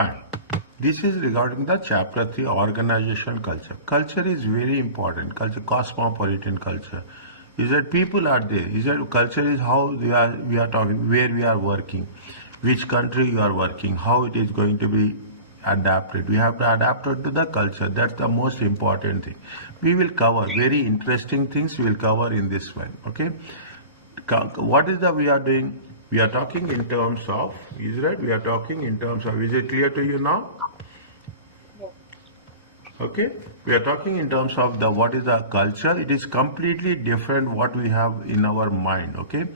Fine. This is regarding the chapter 3, organizational culture. Culture is very important. Culture, cosmopolitan culture. Is that people are there? Is that culture is how we are talking, where we are working, which country you are working, how it is going to be adapted. We have to adapt it to the culture. That's the most important thing. We will cover very interesting things. We will cover in this one. Okay. What is the we are doing? We are talking in terms of, is it? We are talking in terms of, is it clear to you now? Okay, we are talking in terms of the what is the culture. It is completely different what we have in our mind. Okay,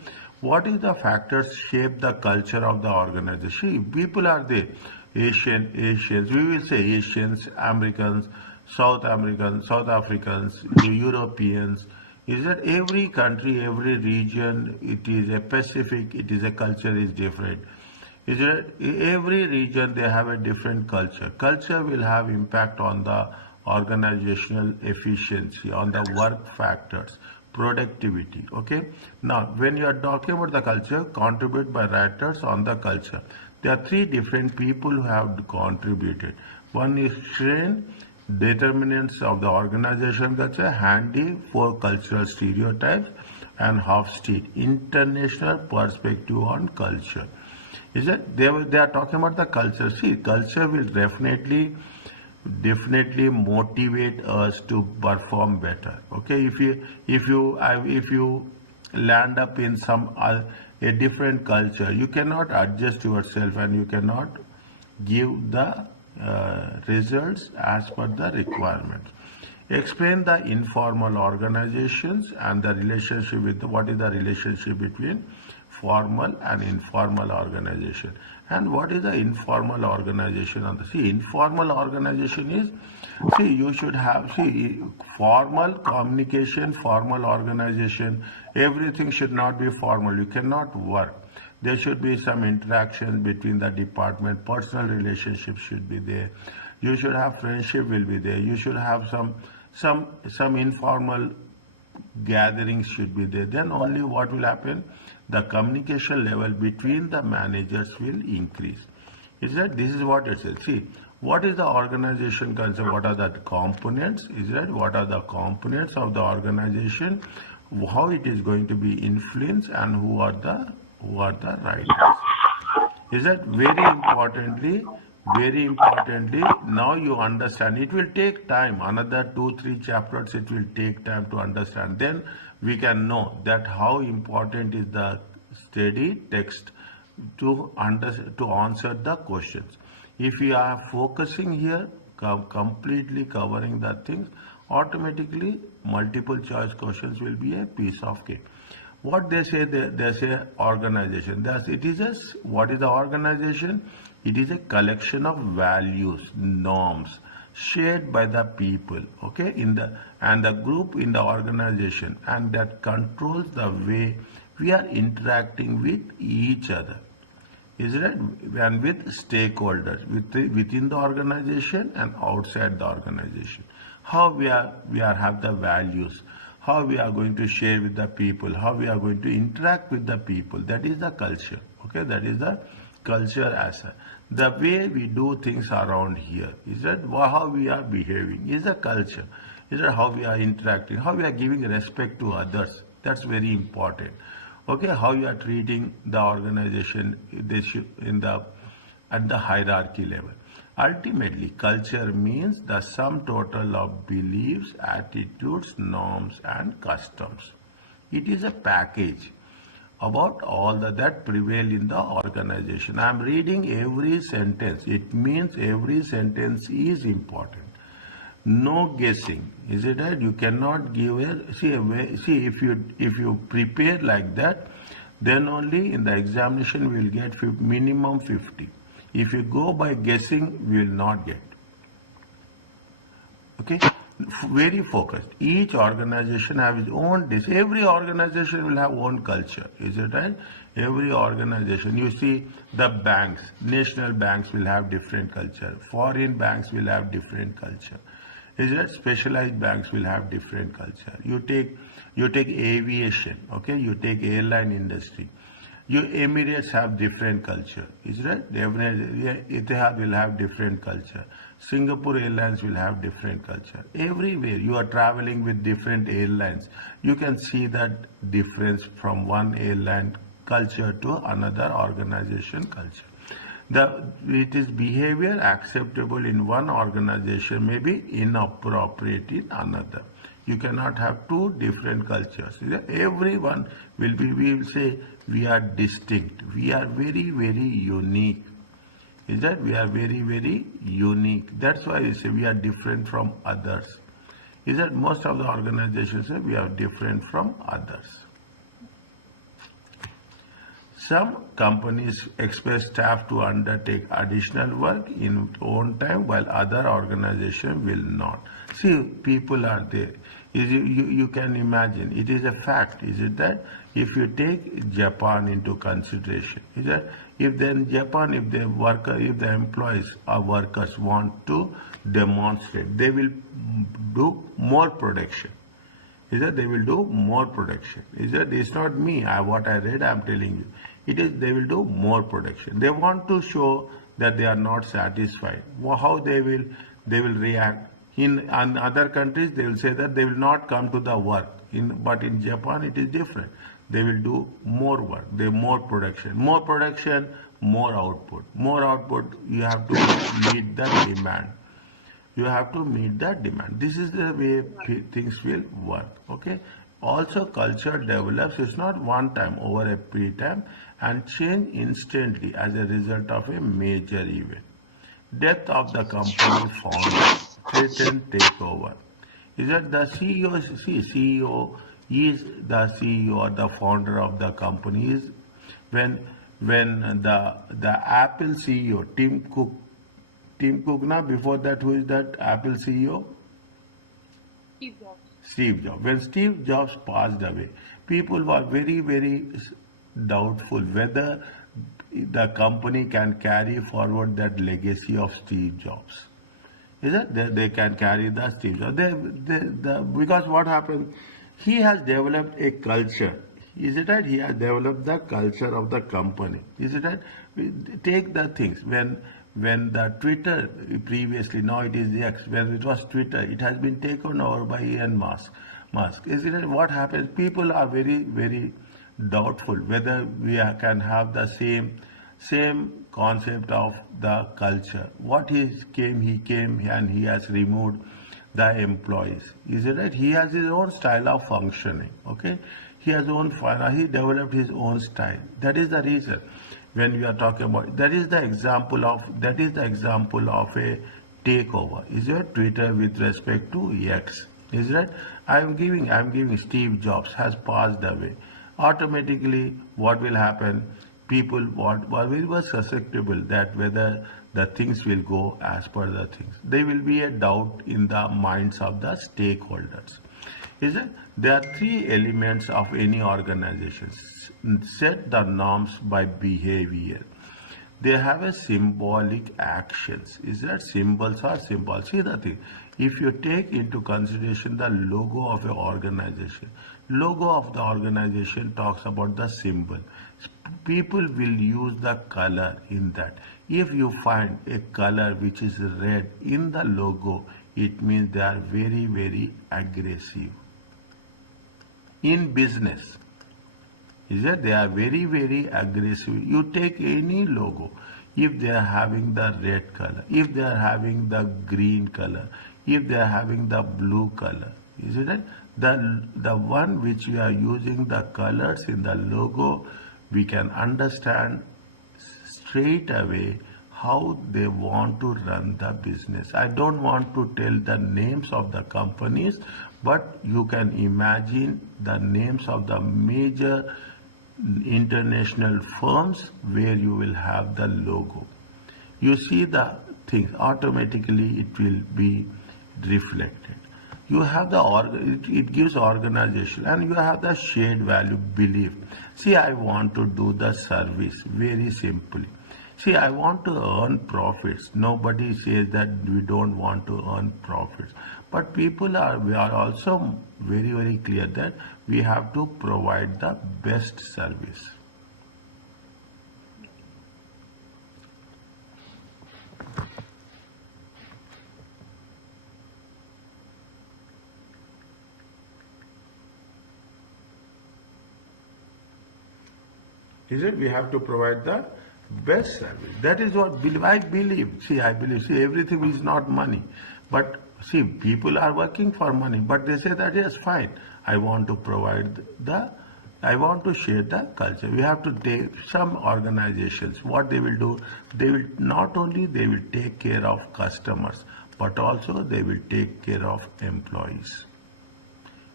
what is the factors shape the culture of the organization? People are there, Asians. We will say Asians, Americans, South Americans, South Africans, Europeans. Is that every country, every region? It is a Pacific. It is a culture is different. Is that every region they have a different culture. Culture will have impact on the organizational efficiency, on the work factors, productivity. Okay. Now, when you are talking about the culture, contribute by writers on the culture. There are three different people who have contributed. One is Shane, determinants of the organization culture, Handy for cultural stereotypes, and Hofstede, international perspective on culture. Is that they are talking about the culture? See, culture will definitely motivate us to perform better. Okay, if you land up in some a different culture, you cannot adjust yourself and you cannot give the results as per the requirements. Explain the informal organizations and the relationship with what is the relationship between formal and informal organization, and what is the informal organization on the informal organization is you should have formal communication, formal organization. Everything should not be formal. You cannot work. There should be some interaction between the department. Personal relationships should be there. You should have friendship will be there. You should have some informal gatherings should be there. Then only what will happen? The communication level between the managers will increase. Is that this is what it says? See, what is the organization culture? What are the components? Is that what are the components of the organization? How it is going to be influenced, and who are the writers? Is that very importantly, now you understand. It will take time, another 2-3 chapters it will take time to understand. Then we can know that how important is the study text to answer the questions. If we are focusing here, completely covering the things, automatically multiple choice questions will be a piece of cake. What they say, they say organization. What is the organization? It is a collection of values, norms shared by the people, okay, and the group in the organization, and that controls the way we are interacting with each other. Is it? And with stakeholders within the organization and outside the organization. How we have the values, how we are going to share with the people, how we are going to interact with the people. That is the culture. Okay, that is the culture as the way we do things around here. Is that how we are behaving? Is the culture. Is that how we are interacting? How we are giving respect to others? That's very important. Okay, how you are treating the organization at the hierarchy level. Ultimately, culture means the sum total of beliefs, attitudes, norms, and customs. It is a package about all that prevail in the organization. I am reading every sentence. It means every sentence is important. No guessing. Is it right? You cannot give if you prepare like that, then only in the examination we will get minimum 50. If you go by guessing, we will not get. Okay, very focused. Each organization have its own. Every organization will have own culture. Is it right? Every organization. You see, the banks, national banks will have different culture. Foreign banks will have different culture. Is that specialized banks will have different culture. You take aviation. Okay, you take airline industry. Your Emirates have different culture, is right? Etihad will have different culture. Singapore Airlines will have different culture. Everywhere you are traveling with different airlines, you can see that difference from one airline culture to another organization culture. It is behavior acceptable in one organization may be inappropriate in another. You cannot have two different cultures. Everyone we will say we are distinct. We are very, very unique. Is that we are very, very unique. That's why you say we are different from others. Is that most of the organizations say we are different from others. Some companies expect staff to undertake additional work in own time while other organizations will not. See, people are there. You can imagine, it is a fact, is it that if you take Japan into consideration, is that if then Japan, if the employees or workers want to demonstrate, they will do more production. Is that they will do more production. Is that it's not me, what I read, I'm telling you. It is they will do more production. They want to show that they are not satisfied. How they will react. In other countries, they will say that they will not come to the work. But in Japan, it is different. They will do more work. They more production. More production, more output. More output, you have to meet the demand. You have to meet that demand. This is the way things will work. Okay. Also, culture develops. It's not one time, over a period of time, and change instantly as a result of a major event. Death of the company founder, threatened takeover. Is that the CEO? See, CEO is the CEO or the founder of the company. Is when the Apple CEO Tim Cook, now before that, who is that Apple CEO? Steve Jobs. Steve Jobs. When Steve Jobs passed away, people were very, very doubtful whether the company can carry forward that legacy of Steve Jobs. Is that they can carry the Steve Jobs? Because what happened? He has developed a culture. Is it right? He has developed the culture of the company. Is it right? Take the things when the Twitter previously, now it is X, when it was Twitter, it has been taken over by Elon Musk. Is it what happens? People are very, very doubtful whether we can have the same concept of the culture. What he came and he has removed the employees. Is it right? He has his own style of functioning. Okay, he has he developed his own style. That is the reason. When we are talking about that is the example of a takeover. Is your Twitter with respect to X? Is that I'm giving Steve Jobs has passed away. Automatically, what will happen? People were susceptible that whether the things will go as per the things. There will be a doubt in the minds of the stakeholders. Is it? There are three elements of any organization. Set the norms by behavior. They have a symbolic actions. Is that symbols are symbols? See the thing. If you take into consideration the logo of an organization, logo of the organization talks about the symbol. People will use the color in that. If you find a color which is red in the logo, it means they are very, very aggressive. In business, is that they are very, very aggressive. You take any logo, if they are having the red color, if they are having the green color, if they are having the blue color, is it right? The one which we are using the colors in the logo, we can understand straight away how they want to run the business. I don't want to tell the names of the companies, but you can imagine the names of the major international firms where you will have the logo. You see the things, automatically it will be reflected. You have it gives organization, and you have the shared value belief. See, I want to do the service very simply. See, I want to earn profits. Nobody says that we don't want to earn profits. But we are also very, very clear that we have to provide the best service. Is it? We have to provide the best service. That is what I believe. See, I believe. See, everything is not money. But see, people are working for money, but they say that yes, fine. I want to provide I want to share the culture. We have to take some organizations. What they will do, they will not only they will take care of customers, but also they will take care of employees.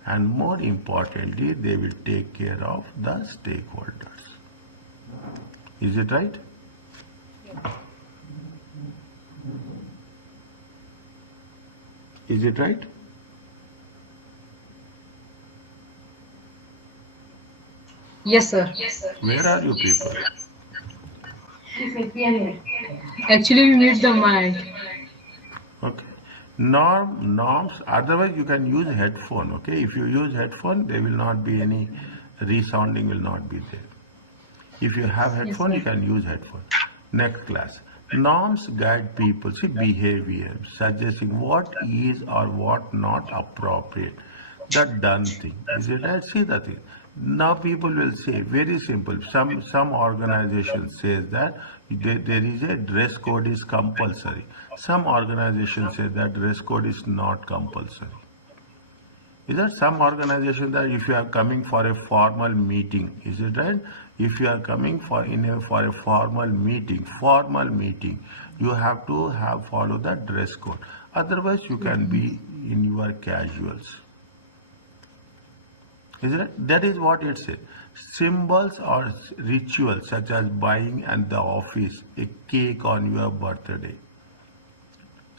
And more importantly, they will take care of the stakeholders. Is it right? Yes. Is it right? Yes, sir. Where are you people? Actually, we mute the mic. Okay. Norms. Otherwise, you can use headphone. Okay. If you use headphone, there will not be any resounding. Will not be there. If you have Yes, headphone, sir. you can use headphone. Next class. Norms guide people, see behavior, suggesting what is or what not appropriate. The done thing. Is it right? See the thing. Now people will say, very simple. Some organization says that there is a dress code is compulsory. Some organization say that dress code is not compulsory. Is that some organization that if you are coming for a formal meeting, is it right? If you are coming for a formal meeting, you have to have follow the dress code. Otherwise, you can be in your casuals. Is it? That is what it says. Symbols or rituals such as buying at the office a cake on your birthday.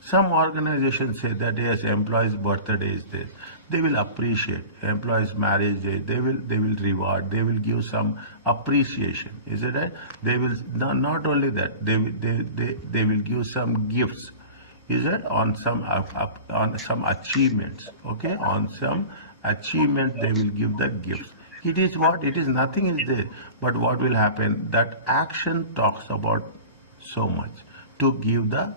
Some organizations say that yes, employees' birthday is there. They will appreciate employees' marriage day. They will reward. They will give some appreciation. Is it right? They will not only that. They will give some gifts. Is it on some on some achievements? Okay, on some achievements they will give the gifts. It is what it is. Nothing is there. But what will happen? That action talks about so much to give the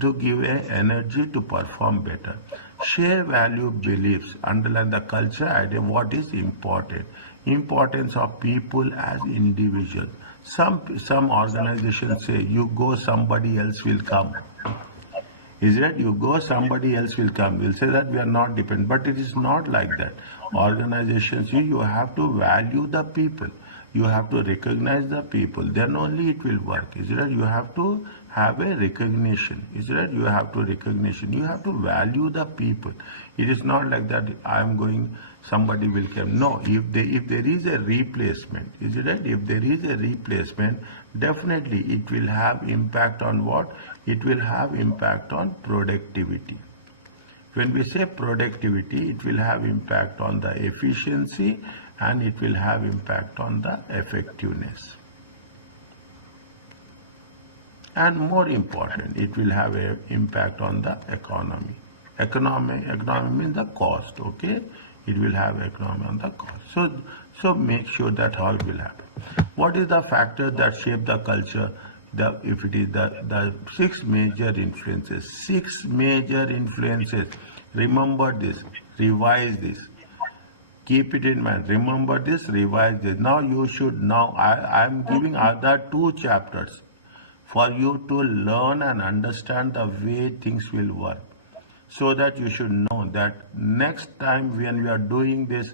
to give a energy to perform better. Share value beliefs, underline the culture idea, what is important. Importance of people as individuals. Some organizations say you go, somebody else will come. Is that you go, somebody else will come. We'll say that we are not dependent, but it is not like that. Organizations, you have to value the people. You have to recognize the people. Then only it will work. Is that you have to have a recognition. Is that you have to recognition. You have to value the people. It is not like that. I am going. Somebody will come. No. If there is a replacement, is it right? If there is a replacement, definitely it will have impact on what? It will have impact on productivity. When we say productivity, it will have impact on the efficiency and it will have impact on the effectiveness. And more important, it will have an impact on the economy. Economy means the cost, okay? It will have economy on the cost. So make sure that how it will happen. What is the factor that shape the culture? If it is the six major influences. Six major influences. Remember this. Revise this. Keep it in mind. Remember this. Revise this. Now you should. Now I am giving other two chapters for you to learn and understand the way things will work, so that you should know that next time when we are doing this,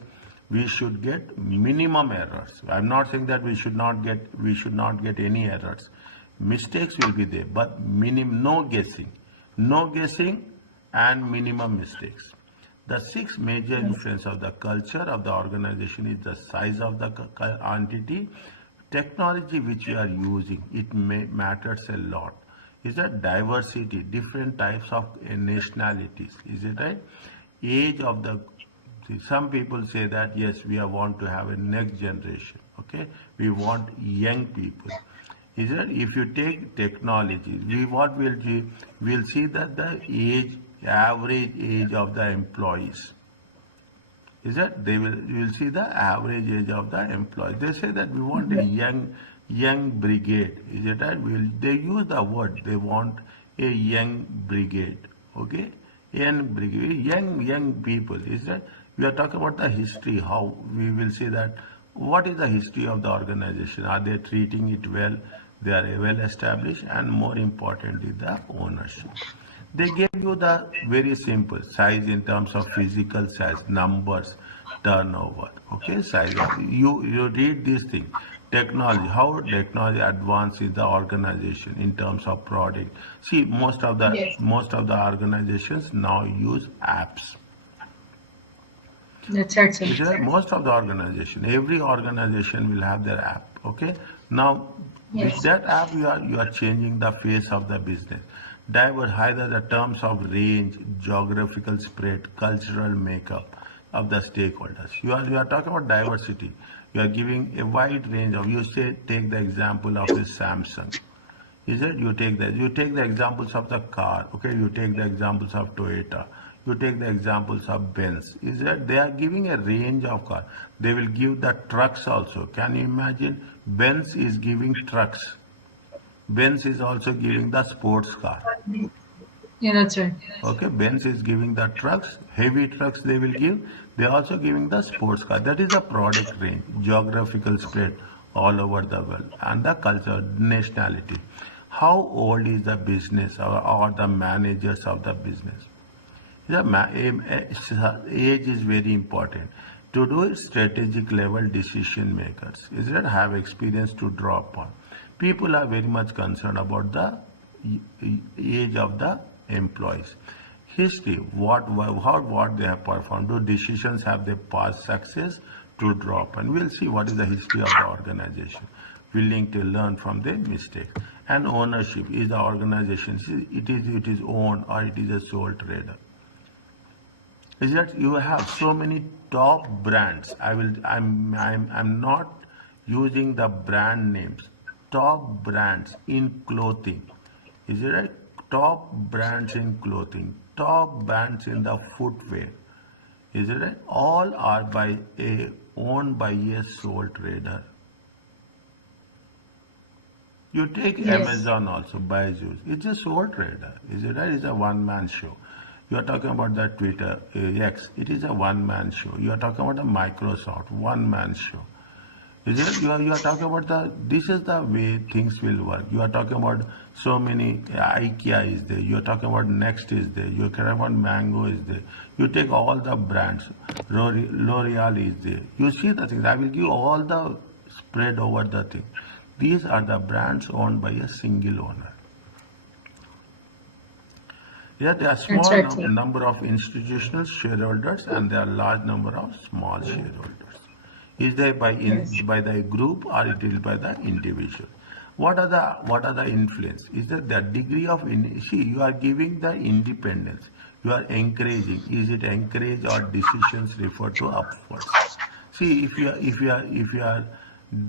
we should get minimum errors. I'm not saying that we should not get any errors. Mistakes will be there, but no guessing and minimum mistakes. The six major influence of the culture of the organization is the size of the entity, technology which we are using, it matters a lot. Is that diversity, different types of nationalities, is it right? Age of the, some people say that yes, we want to have a next generation, okay? We want young people. Is that if you take technology, what will do? We'll see that the average age of the employees, is that you will see the average age of the employees. They say that we want a young brigade. Is it right? They use the word, they want a young brigade. Okay? Young brigade, young people. Is that we are talking about the history, how we will see that what is the history of the organization? Are they treating it well? They are well established, and more importantly, the ownership. They gave you the very simple size in terms of physical size, numbers, turnover. Okay, size. You read these things. Technology, how technology advanced in the organization in terms of product. See, Yes. most of the organizations now use apps. That's right, sir. Is there most of the organization, every organization will have their app. Okay. Now with Yes. that app you are changing the face of the business. Divert either the terms of range, geographical spread, cultural makeup of the stakeholders. You are talking about diversity. You are giving a wide range of, you say, take the example of a Samsung. Is it? You take the examples of the car. Okay, you take the examples of Toyota. You take the examples of Benz. Is that they are giving a range of car. They will give the trucks also. Can you imagine? Benz is giving trucks. Benz is also giving the sports car. Yeah, that's right. Okay, Benz is giving the trucks, heavy trucks they will give. They are also giving the sports car. That is the product range, geographical spread all over the world, and the culture, nationality. How old is the business, or the managers of the business? Age is very important. To do strategic level decision makers, is that have experience to draw upon. People are very much concerned about the age of the employees. History, what they have performed. Do decisions have they past success to draw upon? We'll see what is the history of the organization. Willing to learn from their mistakes. And ownership is the organization. It is owned or it is a sole trader. Is that you have so many top brands. I'm not using the brand names. Top brands in clothing. Is it right? Top brands in clothing, top brands in the footwear. Is it right? All are owned by a sole trader. You take Yes. Amazon also, Byju's. It's a sole trader. Is it right? It's a one-man show. You are talking about the Twitter, X. It is a one-man show. You are talking about the Microsoft, one-man show. Is it? You are talking about this is the way things will work. You are talking about so many, ACCA is there. You are talking about Next is there. You are talking about Mango is there. You take all the brands. L'Oreal is there. You see the things. I will give all the spread over the thing. These are the brands owned by a single owner. Yeah, there are That's small right, sir. number of institutional shareholders and there are large number of small shareholders. Is there Yes. by the group or it is by the individual? What are the influence? Is that the degree of see you are giving the independence. You are encouraging. Is it encourage or decisions refer to upwards? See if you are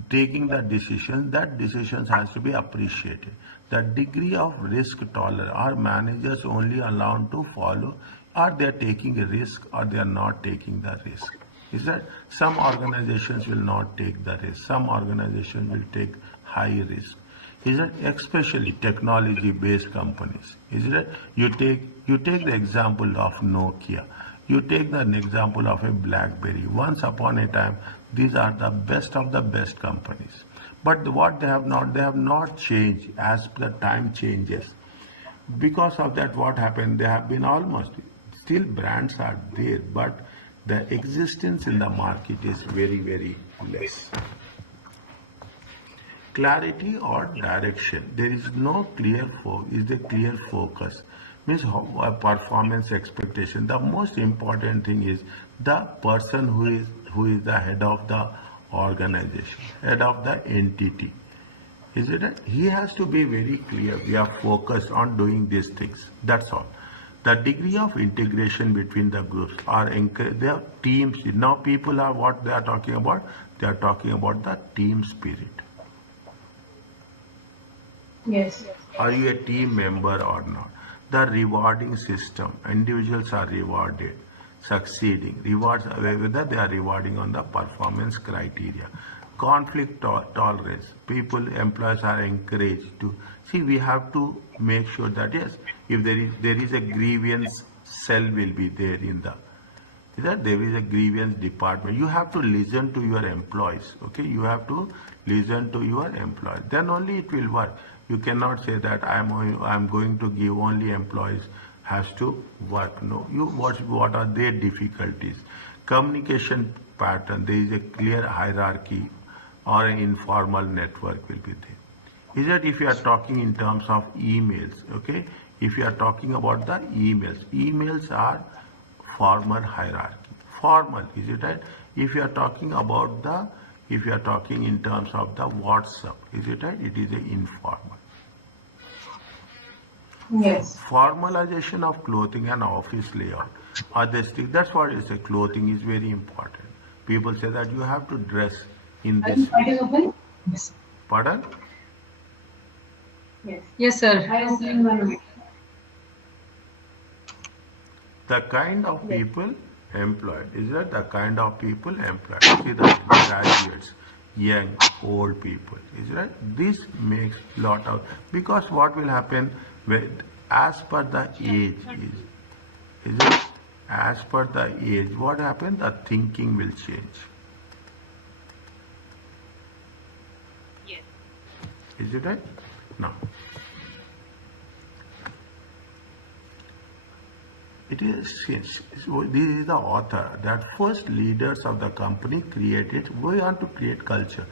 taking the decision, that decisions has to be appreciated. The degree of risk tolerance, are managers only allowed to follow, or they are taking a risk or they are not taking the risk? Is that some organizations will not take the risk, some organizations will take high risk. Is that especially technology based companies? Is that you take the example of Nokia, you take the example of a BlackBerry. Once upon a time, these are the best of the best companies. But what they have not changed as the time changes. Because of that, what happened? They have been almost still brands are there, but the existence in the market is very, very less. Clarity or direction. There is no clear focus. Means performance expectation. The most important thing is the person who is the head of the organization, head of the entity. Is it right? He has to be very clear. We are focused on doing these things. That's all. The degree of integration between the groups they are teams. Now people are what they are talking about. They are talking about the team spirit. Yes. Are you a team member or not? The rewarding system. Individuals are rewarded, succeeding. Rewards whether they are rewarding on the performance criteria. Conflict tolerance. Employees are encouraged to see. We have to make sure that yes, if there is a grievance cell will be there in the Is that there is a grievance department. You have to listen to your employees. Okay, you have to listen to your employees. Then only it will work. You cannot say that I'm going to give only employees has to work. No, you what are their difficulties? Communication pattern. There is a clear hierarchy or an informal network will be there. Is that if you are talking in terms of emails, okay? If you are talking about the emails are formal hierarchy. Formal, is it right? If you are talking about if you are talking in terms of the WhatsApp, is it right? It is a informal. Yes. Formalization of clothing and office layout. That's what is a clothing is very important. People say that you have to dress in this way. Open? Yes. Pardon? Yes. Yes, sir. I open one. The kind of people employed. Is that the kind of people employed? See the graduates, young, old people. Is right? This makes lot of because what will happen as per the age is it? As per the age, what happens? The thinking will change. Yes. Is it right? Now. It is this is the author that first leaders of the company created. We want to create culture.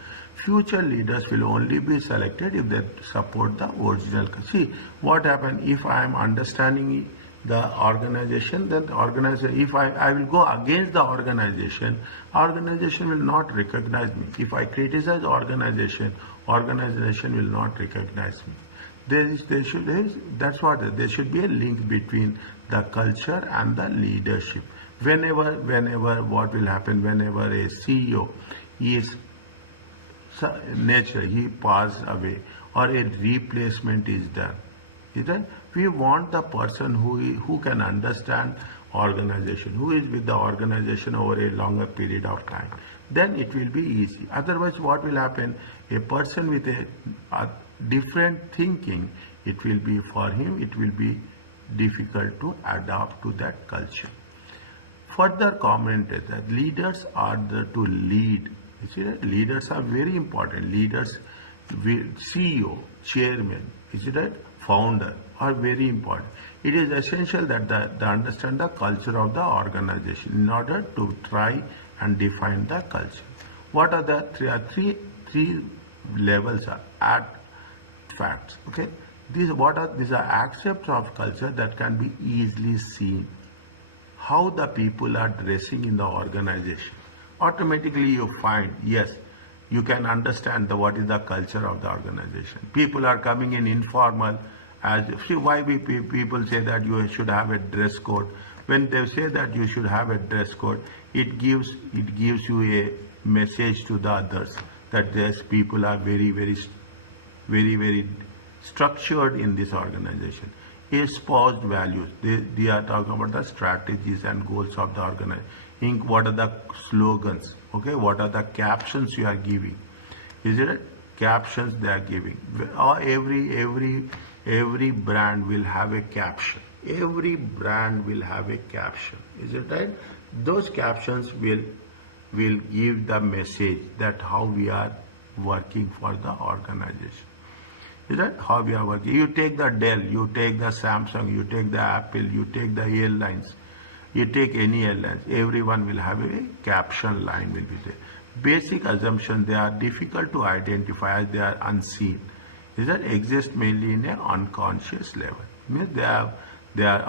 Future leaders will only be selected if they support the original. See what happened if I am understanding the organization, then the organization. If I will go against the organization will not recognize me. If I criticize organization will not recognize me. That's what there should be a link between the culture and the leadership. Whenever what will happen whenever a CEO is nature he passed away or a replacement is done, we want the person who can understand organization, who is with the organization over a longer period of time. Then it will be easy. Otherwise, what will happen? A person with a different thinking, it will be for him, it will be difficult to adapt to that culture. Further commented that leaders are there to lead. You see that leaders are very important. Leaders, CEO, chairman, is it right? Founder are very important. It is essential that they understand the culture of the organization in order to try and define the culture. What are the three levels at facts? Okay, these are aspects of culture that can be easily seen. How the people are dressing in the organization. Automatically you find, yes, you can understand what is the culture of the organization. People are coming in informal. See why people say that you should have a dress code. When they say that you should have a dress code, it gives you a message to the others that these people are very structured in this organization. Espoused values. They are talking about the strategies and goals of the organization. What are the slogans? Okay, what are the captions you are giving? Is it captions they are giving? Every brand will have a caption. Every brand will have a caption. Is it right? Those captions will give the message that how we are working for the organization. Is that how we are working? You take the Dell, you take the Samsung, you take the Apple, you take the airlines, you take any airlines, everyone will have a caption line will be there. Basic assumption, they are difficult to identify as they are unseen. Is that exist mainly in an unconscious level. Means they are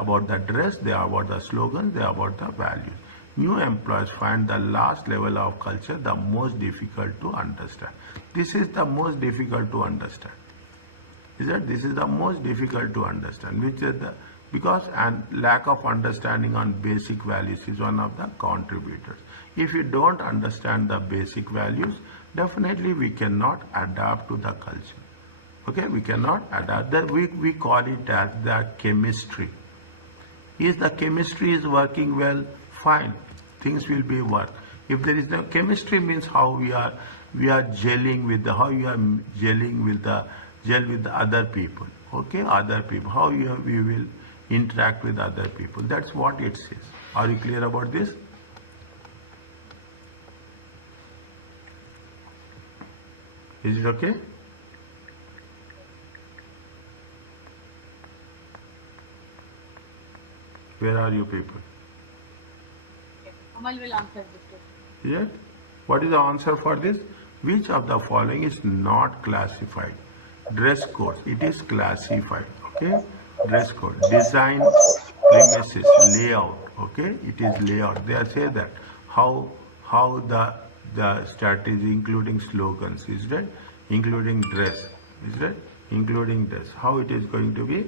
about the dress, they are about the slogans, they are about the values. New employees find the last level of culture the most difficult to understand. This is the most difficult to understand. This is the most difficult to understand, which is because lack of understanding on basic values is one of the contributors. If you don't understand the basic values, definitely we cannot adapt to the culture. Okay, we cannot adapt. We call it as the chemistry. If the chemistry is working well, fine, things will be work. If there is no chemistry, means how we are gelling with gel with the other people. Okay, other people, how we will interact with other people. That's what it says. Are you clear about this? Is it okay? Where are you people? Yes. Amal will answer this question. Yet, what is the answer for this? Which of the following is not classified? Dress code, it is classified, okay? Dress code, design, premises, layout, okay? It is layout. They say that how the strategy, including slogans, is that including dress, is that including dress, how it is going to be,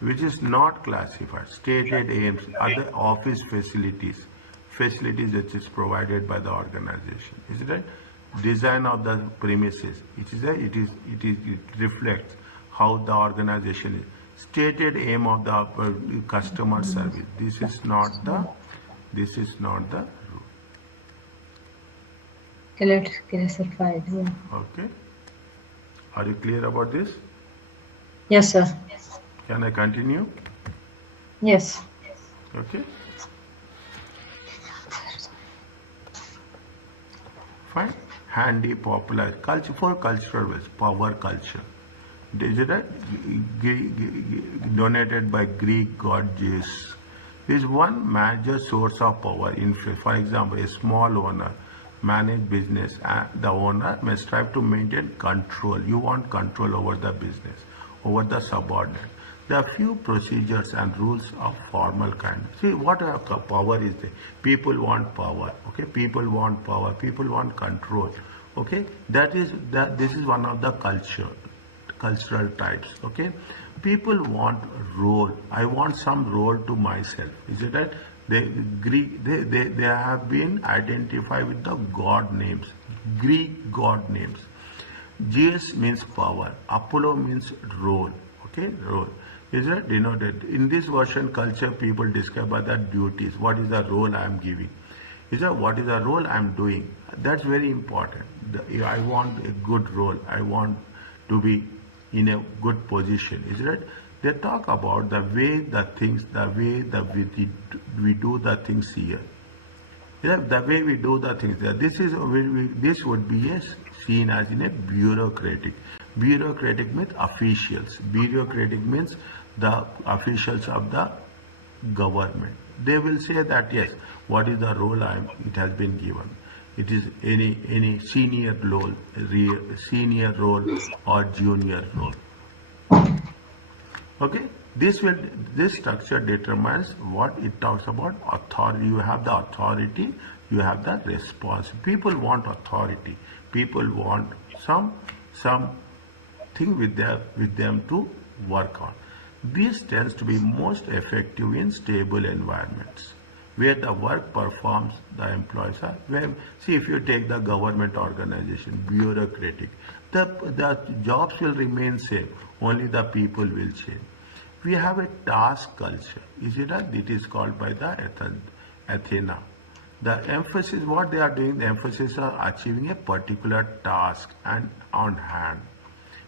which is not classified. Stated aims, other office facilities which is provided by the organization. Is it right? Design of the premises. It reflects how the organization is. Stated aim of the customer service. This is not the rule. Classified. Yeah. Okay. Are you clear about this? Yes, sir. Can I continue? Yes. Okay. Fine. Handy, popular, culture for cultural ways, power culture. Is it right? Donated by Greek god Zeus. Is one major source of power. For example, a small owner manage business, and the owner may strive to maintain control. You want control over the business, over the subordinate. There are few procedures and rules of formal kind. See what power is there. People want power. Okay, people want power. People want control. Okay, this is one of the cultural types. Okay, people want role. I want some role to myself. Is it right? They have been identified with the god names, Greek god names. Zeus means power. Apollo means role. Okay, role. Is it denoted? In this version, culture people describe by the duties. What is the role I am giving? Is that what is the role I am doing? That's very important. I want a good role. I want to be in a good position. Is it? They talk about the way we do the things here. Yeah, the way we do the things there. This would be seen as in a bureaucratic. Bureaucratic means officials. Bureaucratic means the officials of the government. They will say that yes, what is the role it has been given. It is any senior role or junior role. Okay, this structure determines what it talks about authority. You have the authority, you have the response. People want authority. People want something with them to work on. This tends to be most effective in stable environments where the work performs, the employees are. See, if you take the government organization, bureaucratic, the jobs will remain same, only the people will change. We have a task culture. It is called by the Athena. The emphasis, what they are doing, the emphasis are achieving a particular task and on hand.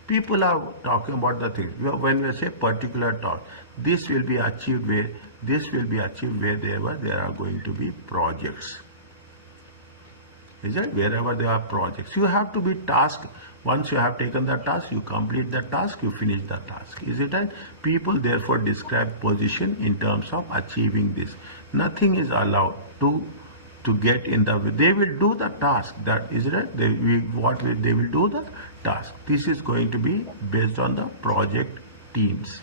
People are talking about the things. When we say particular task, this will be achieved wherever there are going to be projects. Is it? Wherever there are projects. You have to be tasked. Once you have taken the task, you complete the task, you finish the task. Is it right? People therefore describe position in terms of achieving this. Nothing is allowed to get in the way. They will do the task. That is right. They will do the task. This is going to be based on the project teams.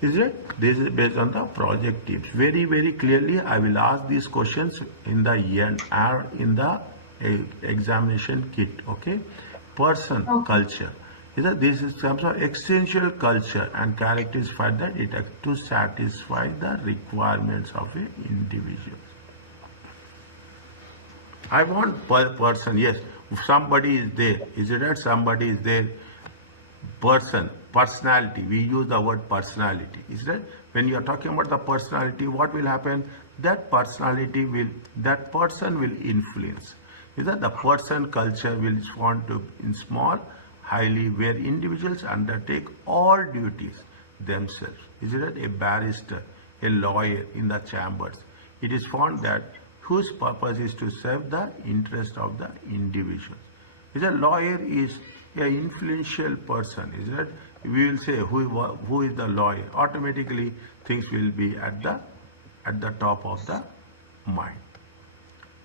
Is it? This is based on the project teams. Very, very clearly, I will ask these questions in the end or in the examination kit. Okay. Person, culture. This is terms of essential culture and characteristics that it has to satisfy the requirements of an individual. I want person. Yes, somebody is there. Is it right? Somebody is there. Person, personality. We use the word personality. Is that when you are talking about the personality, what will happen? That person will influence. Is that the person culture will want to in small, highly, where individuals undertake all duties themselves. Is it a barrister, a lawyer in the chambers? It is found that whose purpose is to serve the interest of the individual. Is a lawyer is an influential person, is that we will say who is the lawyer. Automatically things will be at the top of the mind.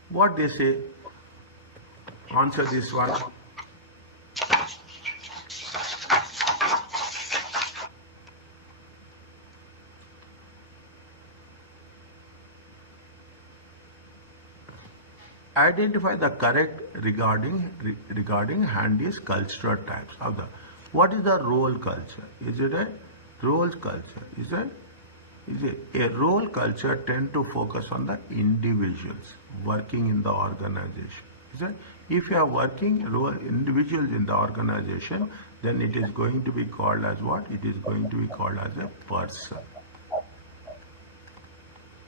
What they say? Answer this one. Identify the correct regarding Handy's cultural types of the. What is the role culture? Is it a role culture? Is it a role culture tend to focus on the individuals working in the organization? Is it? If you are working role individuals in the organization, then it is going to be called as what? It is going to be called as a person.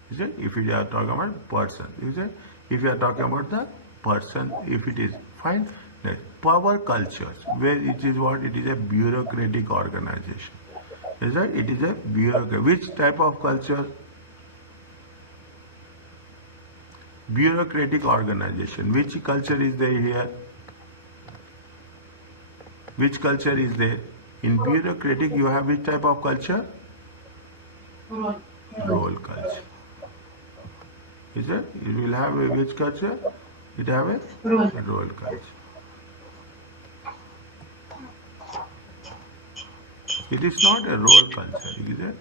Is it? If we are talking about person, is it? If you are talking about the person, if it is fine. Next, power cultures, where it is what? It is a bureaucratic organization. Is that? It is a bureaucratic. Which type of culture? Bureaucratic organization. Which culture is there here? Which culture is there? In bureaucratic, you have which type of culture? Role culture. Is it? It will have a which culture? It have a role culture. It is not a role culture, is it?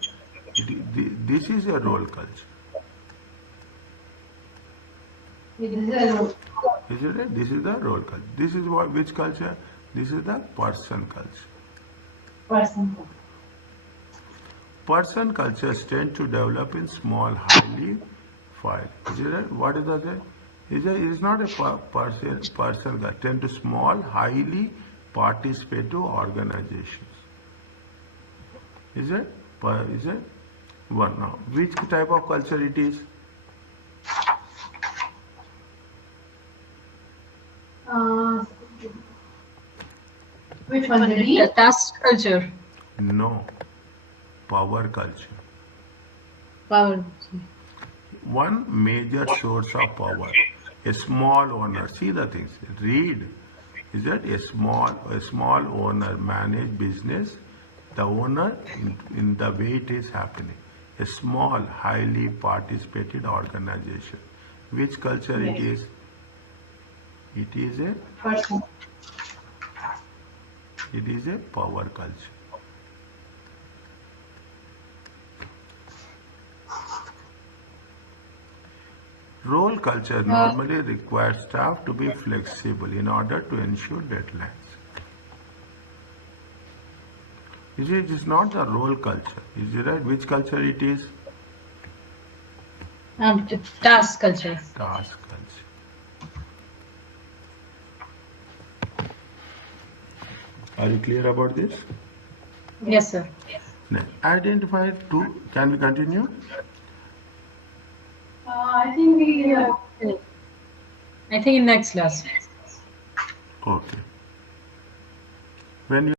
This is a role culture. Is it? This is the role culture. This is what? Which culture? This is the person culture. Person cultures tend to develop in small, highly filed. Is it? What is that? It is not a person that tend to small, highly participative organizations. Is it? Is it? One now. Which type of culture it is? Which one? The task culture. No. Power culture. Power. One major source of power. A small owner. See the things. Read. Is that a small owner manage business? The owner in the way it is happening. A small, highly participated organization. Which culture it is? It is a Person. It is a power culture. Role culture normally requires staff to be flexible in order to ensure deadlines. It is not the role culture. Is it right? Which culture it is? Task culture. Task culture. Are you clear about this? Yes, sir. Next, identify two. Can we continue? I think we. I think in next class. Okay. When you